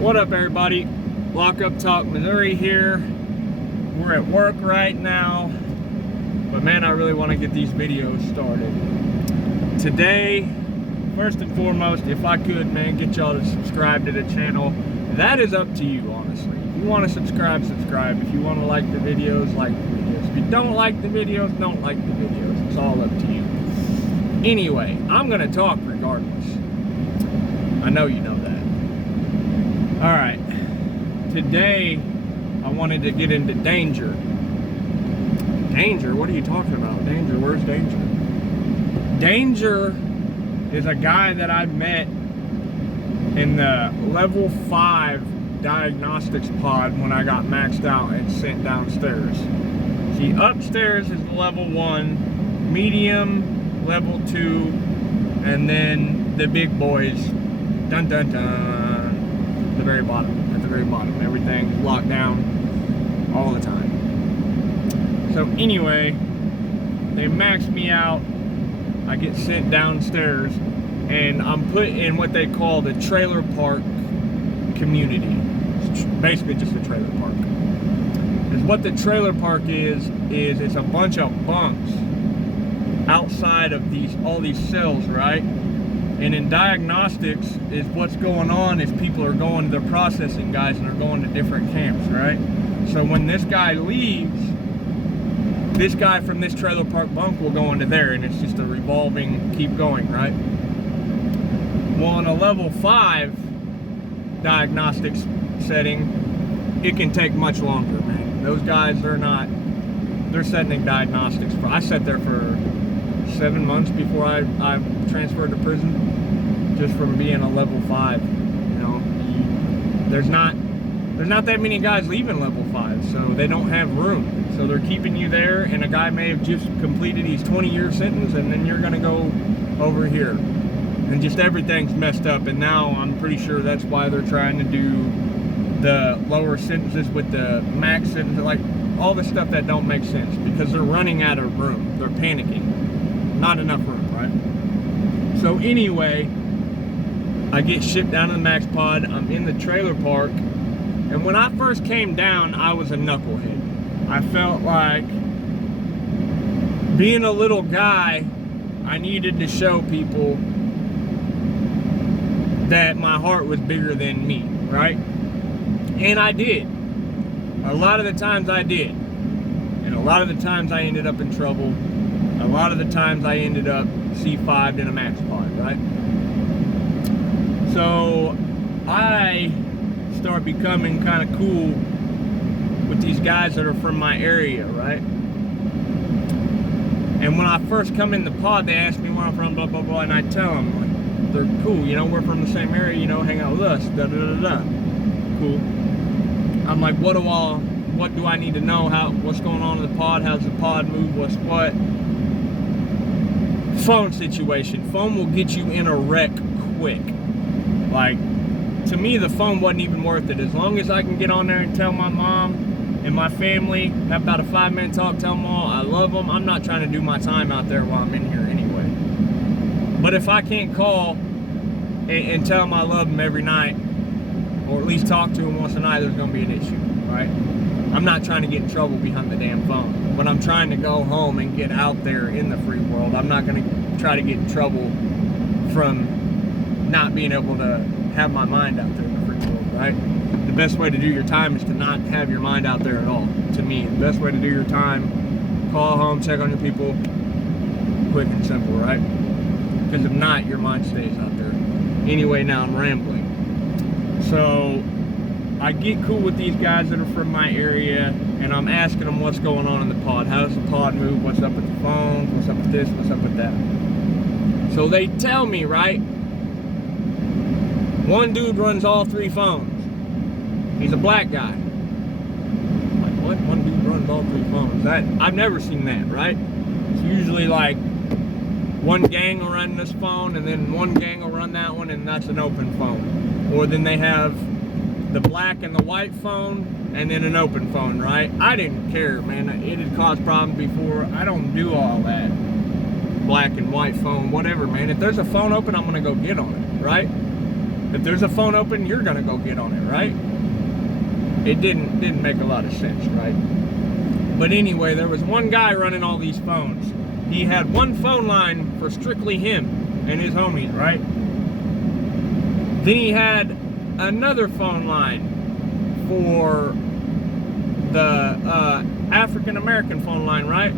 What up, everybody? Lockup Talk Missouri here. We're at work right now, but man, I really want to get these videos started. Today, first and foremost, if I could, man, get y'all to subscribe to the channel. That is up to you, honestly. If you want to subscribe, subscribe. If you want to like the videos, like the videos. If you don't like the videos, don't like the videos. It's all up to you. Anyway, I'm going to talk regardless. I know you know that. Alright, today I wanted to get into danger. Danger? What are you talking about? Danger? Where's danger? Danger is a guy that I met in the level 5 diagnostics pod when I got maxed out and sent downstairs. See, upstairs is level 1, medium, level 2, and then the big boys. Dun dun dun. At the very bottom, everything's locked down all the time. So anyway, they maxed me out. I get sent downstairs, and I'm put in what they call the trailer park community. It's basically just a trailer park. Because what the trailer park is it's a bunch of bunks outside of all these cells, right? And in diagnostics, is what's going on is people are going, they're processing guys and they're going to different camps, right? So when this guy leaves, this guy from this trailer park bunk will go into there, and it's just a revolving, keep going, right? Well, in a level 5 diagnostics setting, it can take much longer, man. Those guys are not, they're setting diagnostics for, I sat there for 7 months before I transferred to prison, just from being a level 5. You know, there's not that many guys leaving level 5, so they don't have room. So they're keeping you there, and a guy may have just completed his 20-year sentence, and then you're gonna go over here, and just everything's messed up. And now I'm pretty sure that's why they're trying to do the lower sentences with the max sentence, like all the stuff that don't make sense, because they're running out of room. They're panicking. Not enough room, right? So anyway, I get shipped down to the max pod. I'm in the trailer park, and when I first came down, I was a knucklehead. I felt like, being a little guy, I needed to show people that my heart was bigger than me, right? And I did. A lot of the times I did. And a lot of the times I ended up in trouble. A lot of the times I ended up C5'd in a max pod, right? So I start becoming kind of cool with these guys that are from my area, right? And when I first come in the pod, they ask me where I'm from, blah, blah, blah, and I tell them, like, they're cool, you know, we're from the same area, you know, hang out with us, da, da, da, da. Cool. I'm like, what do I need to know? What's going on in the pod? How's the pod move? What's what? Phone situation. Phone will get you in a wreck quick. Like, to me, the phone wasn't even worth it. As long as I can get on there and tell my mom and my family, have about a 5-minute talk, tell them all I love them. I'm not trying to do my time out there while I'm in here anyway. But if I can't call and tell them I love them every night, or at least talk to them once a night, there's going to be an issue, right? I'm not trying to get in trouble behind the damn phone. But I'm trying to go home and get out there in the free world. I'm not going to try to get in trouble from not being able to have my mind out there in the free world, right? The best way to do your time is to not have your mind out there at all, to me. The best way to do your time, call home, check on your people, quick and simple, right? Because if not, your mind stays out there. Anyway, now I'm rambling. So I get cool with these guys that are from my area, and I'm asking them what's going on in the pod. How does the pod move? What's up with the phones? What's up with this? What's up with that? So they tell me, right? One dude runs all 3 phones. He's a black guy. I'm like, what? One dude runs all 3 phones? I've never seen that, right? It's usually like one gang will run this phone, and then one gang will run that one, and that's an open phone. Or then they have the black and the white phone, and then an open phone, right? I didn't care, man. It had caused problems before. I don't do all that. black and white phone, whatever, man. If there's a phone open, I'm gonna go get on it, right? If there's a phone open, you're gonna go get on it, right? It didn't make a lot of sense, right? But anyway, there was one guy running all these phones. He had one phone line for strictly him and his homies, right? Then he had another phone line for the African American phone line, right?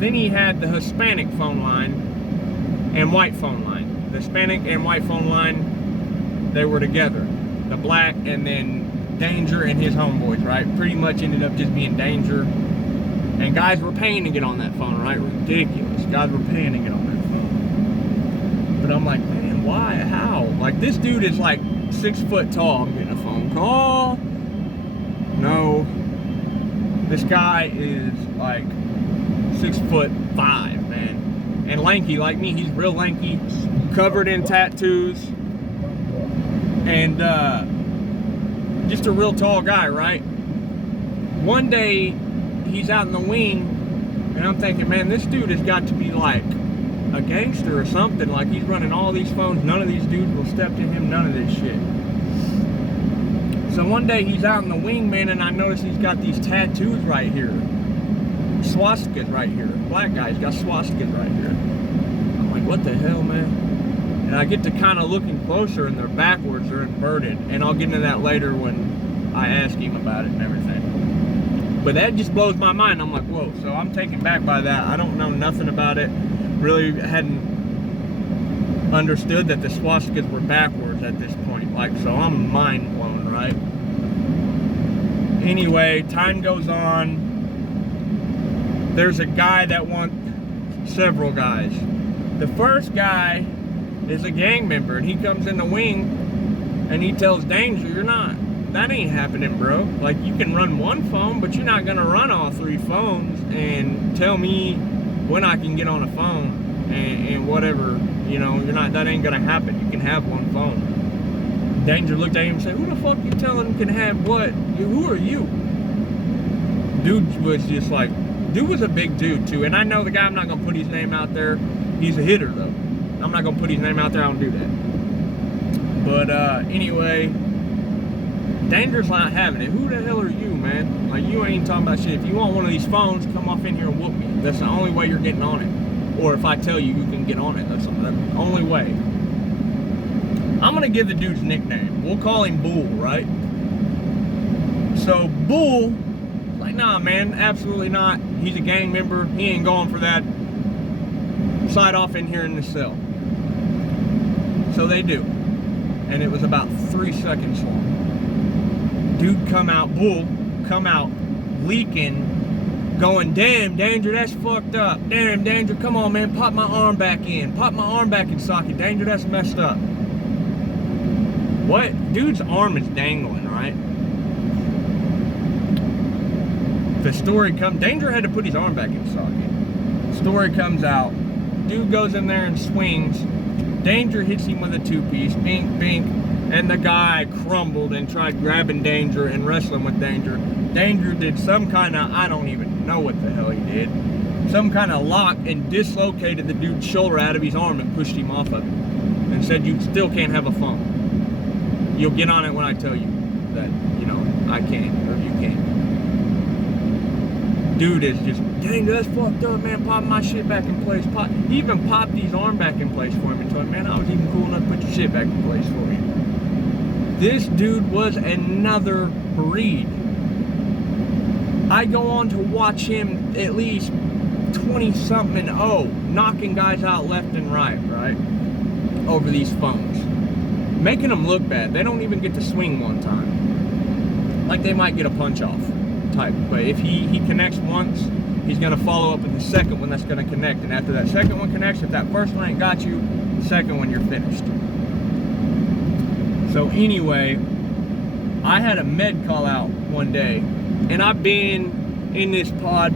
Then he had the Hispanic phone line and white phone line. The Hispanic and white phone line, they were together. The black and then Danger and his homeboys, right? Pretty much ended up just being Danger. And guys were paying to get on that phone, right? Ridiculous. Guys were paying to get on that phone. But I'm like, man, why? How? Like, this dude is like 6 foot tall. I'm getting a phone call. No. This guy is like 6'5", man. And lanky like me. He's real lanky. Covered in tattoos. And just a real tall guy, right? One day, he's out in the wing, and I'm thinking, man, this dude has got to be like a gangster or something. Like, he's running all these phones. None of these dudes will step to him. None of this shit. So one day, he's out in the wing, man, and I notice he's got these tattoos right here. Swastikas right here. Black guy's got swastikas right here. I'm like, what the hell, man? And I get to kind of looking closer, and they're backwards, they're inverted. And I'll get into that later when I ask him about it and everything. But that just blows my mind. I'm like, whoa. So I'm taken back by that. I don't know nothing about it. Really hadn't understood that the swastikas were backwards at this point. Like, so I'm mind blown, right? Anyway, time goes on. There's a guy that wants several guys. The first guy is a gang member, and he comes in the wing and he tells Danger, that ain't happening, bro. Like, you can run one phone, but you're not gonna run all 3 phones and tell me when I can get on a phone and whatever, you know, that ain't gonna happen. You can have one phone. Danger looked at him and said, who the fuck you telling can have what? Who are you? Dude was just like, dude was a big dude too, and I know the guy, I'm not gonna put his name out there. He's a hitter though. I'm not gonna put his name out there, I don't do that. But anyway, Danger's not having it. Who the hell are you, man? Like, you ain't talking about shit. If you want one of these phones, come off in here and whoop me. That's the only way you're getting on it. Or if I tell you, you can get on it. That's the only way. I'm gonna give the dude's nickname. We'll call him Bull, right? So Bull, like, nah, man, absolutely not. He's a gang member. He ain't going for that. Slide off in here in the cell. So they do. And it was about 3 seconds long. Dude Bull come out, leaking, going, damn, Danger, that's fucked up. Damn, Danger, come on, man, pop my arm back in. Pop my arm back in socket. Danger, that's messed up. What? Dude's arm is dangling, right? The story comes, Danger had to put his arm back in socket. Story comes out. Dude goes in there and swings. Danger hits him with a 2-piece, bink, bink, and the guy crumbled and tried grabbing Danger and wrestling with Danger. Danger did some kind of, I don't even know what the hell he did, some kind of lock and dislocated the dude's shoulder out of his arm and pushed him off of it and said, you still can't have a phone. You'll get on it when I tell you that, you know, I can't, or you can't. Dude is just, dang, that's fucked up, man. Pop my shit back in place. He even popped his arm back in place for him and told him, man, I was even cool enough to put your shit back in place for you. This dude was another breed. I go on to watch him at least 20-something knocking guys out left and right, over these phones. Making them look bad. They don't even get to swing one time. Like, they might get a punch off type. But if he connects once, he's going to follow up with the second one that's going to connect. And after that second one connects, if that first one ain't got you, the second one, you're finished. So anyway, I had a med call out one day, and I've been in this pod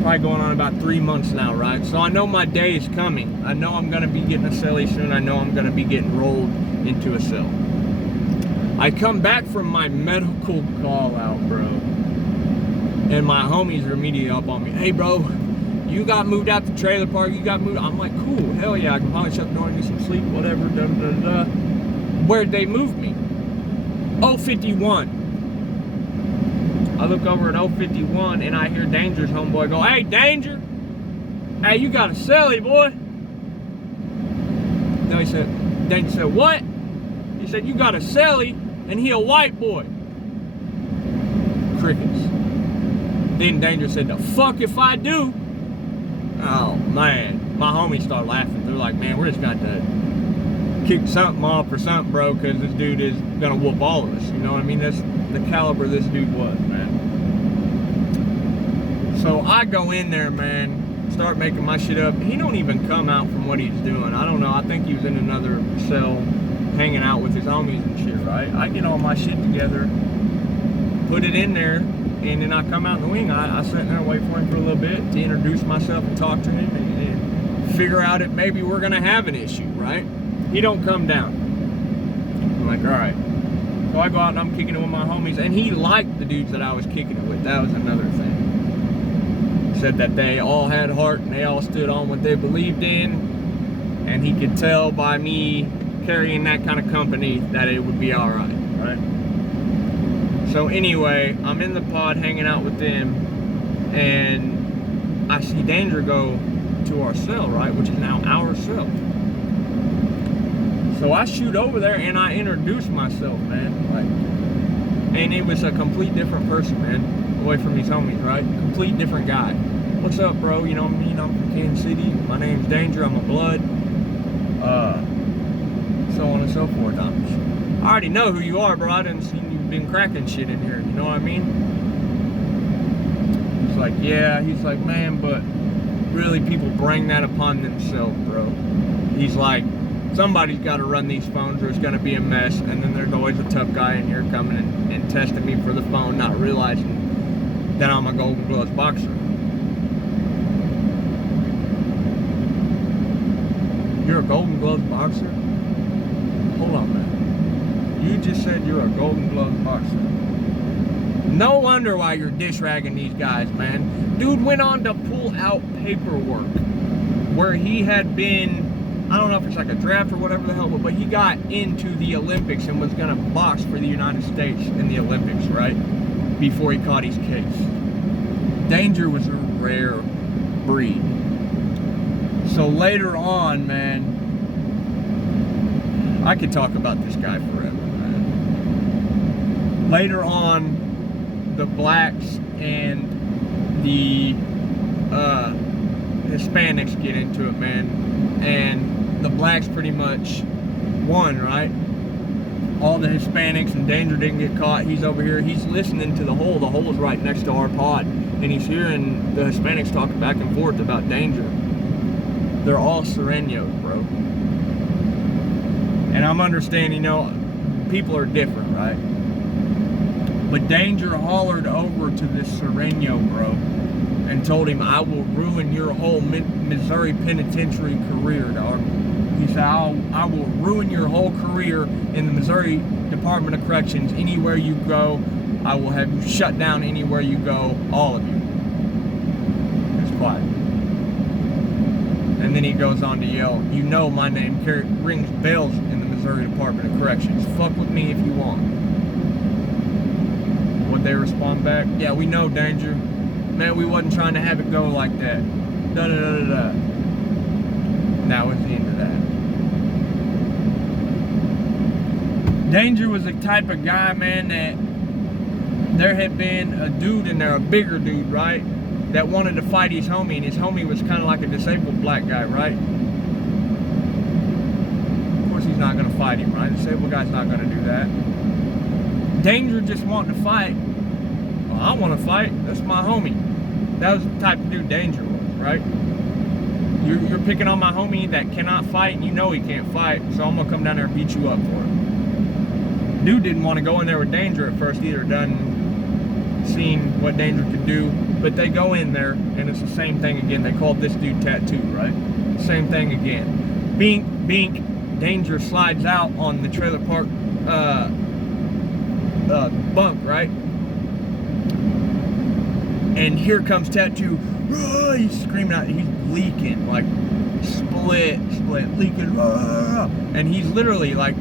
probably going on about 3 months now, right? So I know my day is coming. I know I'm going to be getting a celly soon. I know I'm going to be getting rolled into a cell. I come back from my medical call out, bro, and my homies are immediately up on me. Hey, bro, you got moved out the trailer park. You got moved. I'm like, cool, hell yeah. I can probably shut the door and get some sleep, whatever. Where'd they move me? 051. I look over at 051 and I hear Danger's homeboy go, "Hey, Danger! Hey, you got a celly, boy." No, Danger said, "What?" He said, "You got a celly and he a white boy." Crickets. Then Danger said, "The fuck if I do?" Oh man, my homies start laughing. They're like, "Man, we're just got to kick something off or something, bro, because this dude is gonna whoop all of us." You know what I mean? That's the caliber this dude was, man. So I go in there, man, start making my shit up. He don't even come out from what he's doing. I don't know. I think he was in another cell hanging out with his homies and shit, right? I get all my shit together, put it in there, and then I come out in the wing. I sit there and wait for him for a little bit to introduce myself and talk to him and figure out if maybe we're gonna have an issue, right? He don't come down. I'm like, all right. So I go out and I'm kicking it with my homies, and he liked the dudes that I was kicking it with. That was another thing. He said that they all had heart and they all stood on what they believed in, and he could tell by me carrying that kind of company that it would be all right, right? So anyway, I'm in the pod hanging out with them, and I see Danger go to our cell, right, which is now our cell. So I shoot over there and I introduce myself, man, like, and it was a complete different person, man, away from these homies, right? Complete different guy. "What's up, bro? You know what I mean? I'm from Kansas City. My name's Danger. I'm a blood." So on and so forth. I already know who you are, bro. I didn't see you been cracking shit in here. You know what I mean? He's like, "Yeah." He's like, "Man, but really people bring that upon themselves, bro." He's like, "Somebody's got to run these phones or it's going to be a mess." And then there's always a tough guy in here coming and testing me for the phone, not realizing that I'm a Golden Gloves boxer. You're a Golden Gloves boxer? Hold on, man. You just said you're a Golden Gloves boxer. No wonder why you're dish ragging these guys, man. Dude went on to pull out paperwork where he had been, I don't know if it's like a draft or whatever the hell, but he got into the Olympics and was gonna box for the United States in the Olympics, right? Before he caught his case. Danger was a rare breed. So later on, man, I could talk about this guy forever, man. Later on, the blacks and the Hispanics get into it, man, and the blacks pretty much won, right? All the Hispanics, and Danger didn't get caught. He's over here, he's listening to the hole. The hole is right next to our pod, and he's hearing the Hispanics talking back and forth about Danger. They're all Sureños, bro. And I'm understanding, you know, people are different, right? But Danger hollered over to this Sureño, bro, and told him, "I will ruin your whole Missouri penitentiary career, dog." He said, I will ruin your whole career in the Missouri Department of Corrections. Anywhere you go, I will have you shut down anywhere you go, all of you. It's quiet. And then he goes on to yell, "You know my name rings bells in the Missouri Department of Corrections. Fuck with me if you want." Would they respond back? "Yeah, we know, Danger. Man, we wasn't trying to have it go like that. Da da da da da." And that was the end of that. Danger was the type of guy, man, that there had been a dude in there, a bigger dude, right, that wanted to fight his homie, and his homie was kind of like a disabled black guy, right? Of course he's not going to fight him, right? Disabled guy's not going to do that. Danger just wanting to fight. Well, I want to fight. That's my homie. That was the type of dude Danger was, right? You're picking on my homie that cannot fight, and you know he can't fight, so I'm going to come down there and beat you up for it. Dude didn't want to go in there with Danger at first either, done seen what Danger could do, but they go in there, and it's the same thing again. They called this dude Tattoo, right? Same thing again. Bink, bink, Danger slides out on the trailer park bunk, right? And here comes Tattoo. He's screaming out, he's leaking, like split, leaking. And he's literally like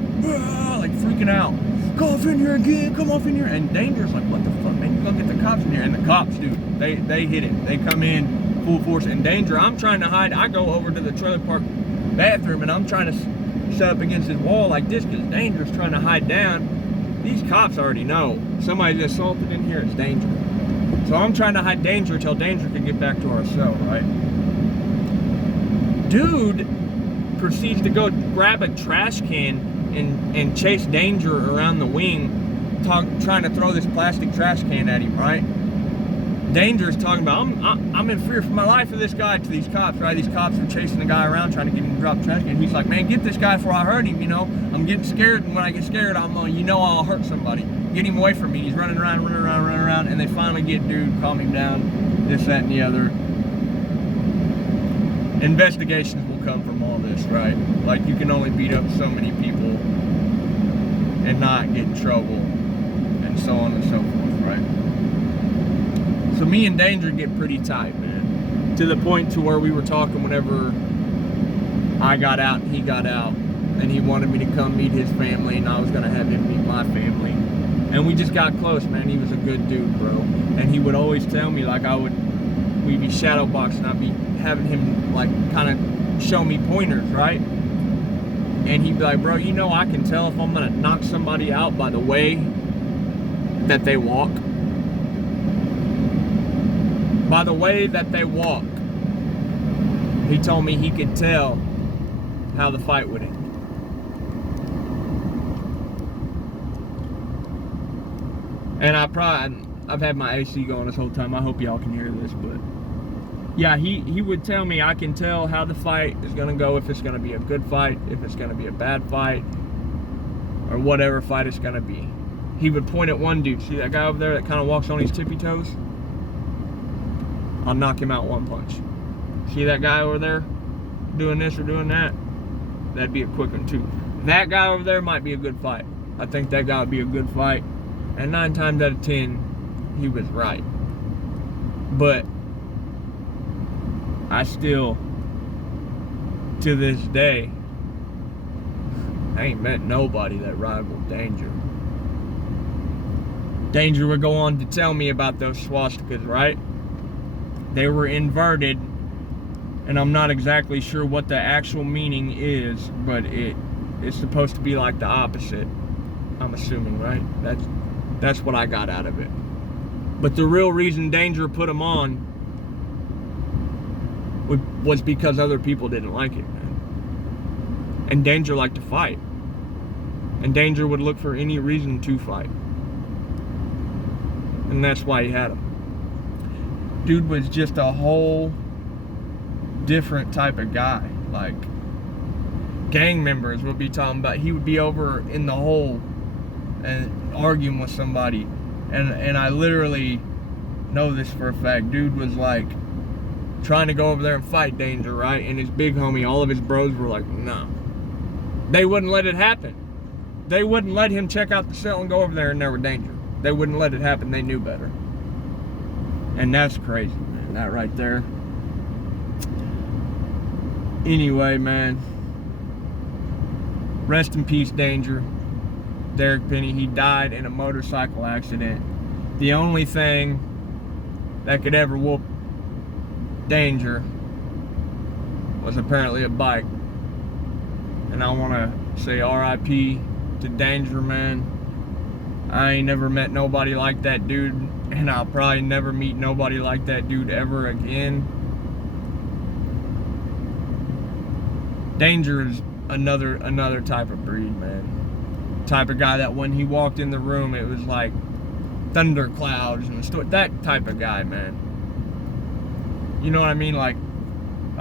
freaking out. Come off in here again, come off in here. And Danger's like, what the fuck, man? You gonna get the cops in here. And the cops, dude, they hit it. They come in full force. And Danger, I'm trying to hide. I go over to the trailer park bathroom and I'm trying to shut up against this wall like this because Danger's trying to hide down. These cops already know somebody's assaulted in here, it's Danger. So I'm trying to hide Danger until Danger can get back to our cell, right? Dude proceeds to go grab a trash can and chase Danger around the wing, trying to throw this plastic trash can at him, right? Danger's talking about, I'm in fear for my life for this guy to these cops, right? These cops are chasing the guy around trying to get him to drop the trash can. He's like, man, get this guy before I hurt him, you know? I'm getting scared, and when I get scared, I'll hurt somebody. Get him away from me. He's running around, and they finally get dude, calm him down, this, that, and the other. Investigations will come from all this, right? Like, you can only beat up so many people and not get in trouble, and so on and so forth, right? So me and Danger get pretty tight, man. To the point to where we were talking whenever I got out and he got out. And he wanted me to come meet his family and I was going to have him meet my family. And we just got close, man. He was a good dude, bro. And he would always tell me, like, we'd be shadow boxing. I'd be having him, like, kind of show me pointers, right? And he'd be like, bro, you know I can tell if I'm going to knock somebody out by the way that they walk. By the way that they walk, he told me he could tell how the fight would end. And I've had my AC going this whole time. I hope y'all can hear this, but yeah, he would tell me I can tell how the fight is gonna go, if it's gonna be a good fight, if it's gonna be a bad fight, or whatever fight it's gonna be. He would point at one dude. See that guy over there that kind of walks on his tippy toes? I'll knock him out one punch. See that guy over there doing this or doing that? That'd be a quick one too. That guy over there might be a good fight. I think that guy would be a good fight. And 9 times out of 10, he was right. But I still, to this day, I ain't met nobody that rivaled Danger. Danger would go on to tell me about those swastikas, right? They were inverted, and I'm not exactly sure what the actual meaning is, but it's supposed to be like the opposite, I'm assuming, right? That's what I got out of it. But the real reason Danger put them on was because other people didn't like it, man. And Danger liked to fight. And Danger would look for any reason to fight. And that's why he had them. Dude was just a whole different type of guy. Like, gang members would be talking about, he would be over in the hole and arguing with somebody, and I literally know this for a fact. Dude was like trying to go over there and fight Danger, right? And his big homie, all of his bros were like, no. They wouldn't let it happen. They wouldn't let him check out the cell and go over there and there with Danger. They wouldn't let it happen. They knew better. And that's crazy, man. That right there. Anyway, man. Rest in peace, Danger. DERIK Pennie, he died in a motorcycle accident. The only thing that could ever whoop Danger was apparently a bike. And I want to say RIP to Danger, man. I ain't never met nobody like that dude, and I'll probably never meet nobody like that dude ever again. Danger is another type of breed, man. Type of guy that when he walked in the room, it was like thunderclouds and that type of guy, man. You know what I mean? Like,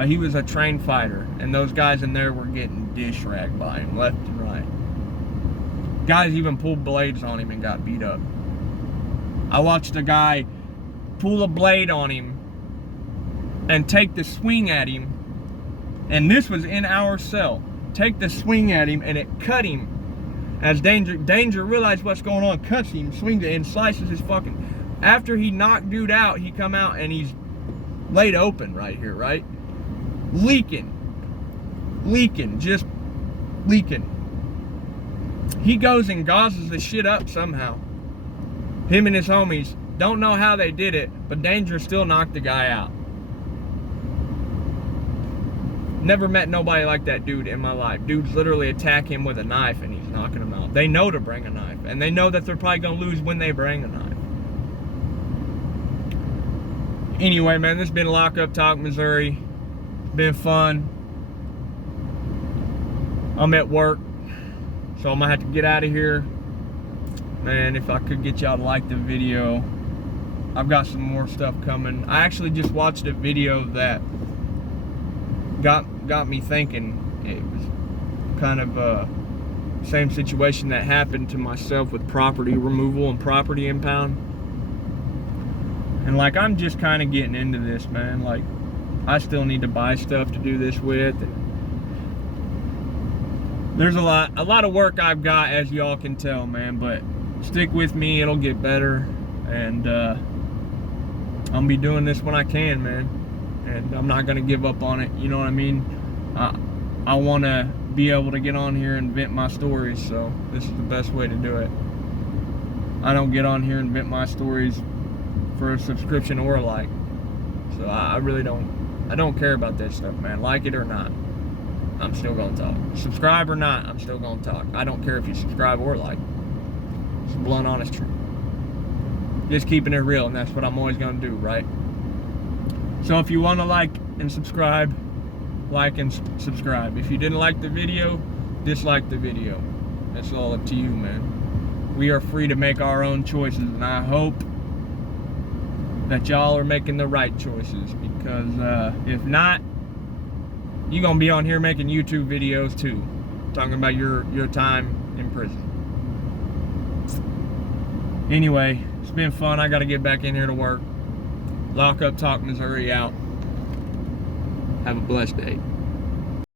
he was a trained fighter, and those guys in there were getting dish ragged by him left and right. Guys even pulled blades on him and got beat up. I watched a guy pull a blade on him and take the swing at him, and this was in our cell. Take the swing at him, and it cut him. As Danger realized what's going on, cuts him, swings it, and slices his fucking... After he knocked dude out, he come out and he's laid open right here, right? Leaking, just leaking. He goes and gauzes the shit up somehow. Him and his homies. Don't know how they did it, but Danger still knocked the guy out. Never met nobody like that dude in my life. Dudes literally attack him with a knife and he's knocking them out. They know to bring a knife, and they know that they're probably gonna lose when they bring a knife. Anyway, man, this has been Lockup Talk, Missouri. It's been fun. I'm at work, so I'm gonna have to get out of here. Man, if I could get y'all to like the video, I've got some more stuff coming. I actually just watched a video that got me thinking. It was kind of a same situation that happened to myself with property removal and property impound. And like, I'm just kind of getting into this, man. Like, I still need to buy stuff to do this with, and there's a lot of work I've got, as y'all can tell, man, but stick with me, it'll get better. And I'm gonna be doing this when I can, man, and I'm not gonna give up on it, you know what I mean? I want to be able to get on here and vent my stories, so this is the best way to do it. I don't get on here and vent my stories for a subscription or a like, so I really don't care about that stuff, man. Like it or not, I'm still gonna talk. Subscribe or not, I'm still gonna talk. I don't care if you subscribe or like. It's blunt, honest truth. Just keeping it real, and that's what I'm always gonna do, right? So if you want to like and subscribe, like and subscribe. If you didn't like the video, dislike the video. That's all up to you, man. We are free to make our own choices, and I hope that y'all are making the right choices, because if not, you're gonna be on here making YouTube videos too, talking about your time in prison. Anyway, it's been fun. I gotta get back in here to work. Lockup Talk, Missouri out. Have a blessed day.